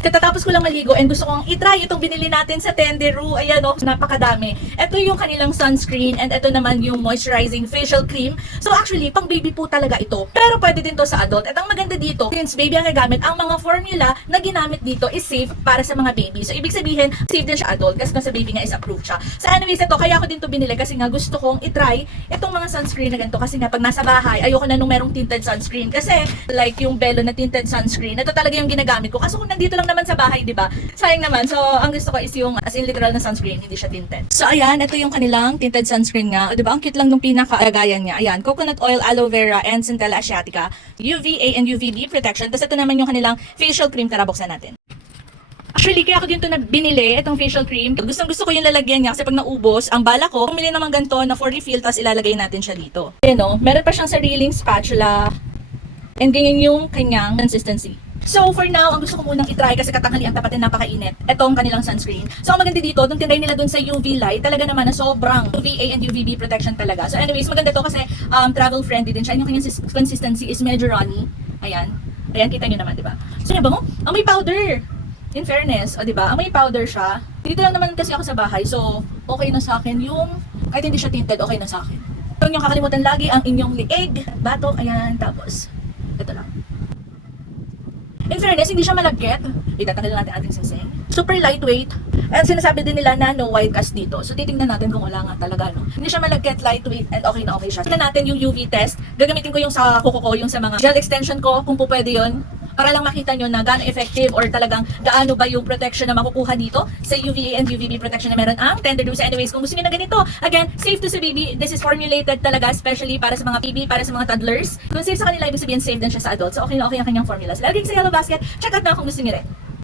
Katatapos ko lang maligo and gusto kong itry itong binili natin sa Tenderu. Ayan o, napakadami. Ito yung kanilang sunscreen and ito naman yung moisturizing facial cream. So actually, pang baby po talaga ito. Pero pwede din to sa adult. At ang maganda dito, since baby ang gagamit, ang mga formula na ginamit dito is safe para sa mga baby. So ibig sabihin, safe din siya adult kasi kung sa baby nga is approved siya. So anyways, ito, kaya ako din to binili kasi nga gusto kong itry itong mga sunscreen na ganito. Kasi nga pag nasa bahay, ayoko na nung merong tinted sunscreen. Kasi like yung Belo na tinted sunscreen, ito talaga yung ginagamit ko. Kaso kung nandito lang naman sa bahay, di ba? Sayang naman. So, ang gusto ko is yung as in literal na sunscreen, hindi siya tinted. So, ayan, ito yung kanilang tinted sunscreen nga. Di ba? Ang cute lang nung pinaka-agayan niya. Ayan, coconut oil, aloe vera, and centella asiatica. UVA and UVB protection. Tapos ito naman yung kanilang facial cream. Tara, buksan natin. Actually, kaya ako dito na binili itong facial cream. Gusto ko yung lalagyan niya kasi pag naubos, ang bala ko, bumili naman ganito na for refill, tapos ilalagay natin siya dito. Ayan o, meron pa siyang sariling spatula. And ganyan yung kanyang consistency. So for now, ang gusto ko munang itry kasi katanghalian tapat din napakainit. Itong kanilang sunscreen. So ang maganda dito, nung tinry nila dun sa UV light, talaga naman na sobrang UVA and UVB protection talaga. So anyways, maganda to kasi travel friendly din siya. Yung kanyang consistency is medyo runny. Ayan. Ayan, kita nyo naman, di ba? So yung bango, ang may powder. In fairness, o di ba? Ang may powder siya. Dito lang naman kasi ako sa bahay. So okay na sa akin yung, kahit hindi siya tinted, okay na sa akin. Huwag niyong kakalimutan lagi ang inyong liig, batok, ayan, tapos ito lang. In fairness, hindi siya malagkit. Itatanggal natin ating singsing. Super lightweight. And sinasabi din nila na no white cast dito. So titingnan natin kung wala nga talaga, no. Hindi siya malagkit, lightweight, and okay na okay siya. Tignan natin yung UV test. Gagamitin ko yung sa kuko ko, yung sa mga gel extension ko, kung po pwede yun. Para lang makita nyo na gaano effective or talagang gaano ba yung protection na makukuha dito sa UVA and UVB protection na meron ang Tenderu. So anyways, kung gusto nyo na ganito, again, safe to sa baby. This is formulated talaga especially para sa mga baby, para sa mga toddlers. Kung safe sa kanila, ibig sabihin safe din siya sa adults. So okay na okay ang kanyang formulas. Laging sa yellow basket, check out na kung gusto nyo rin.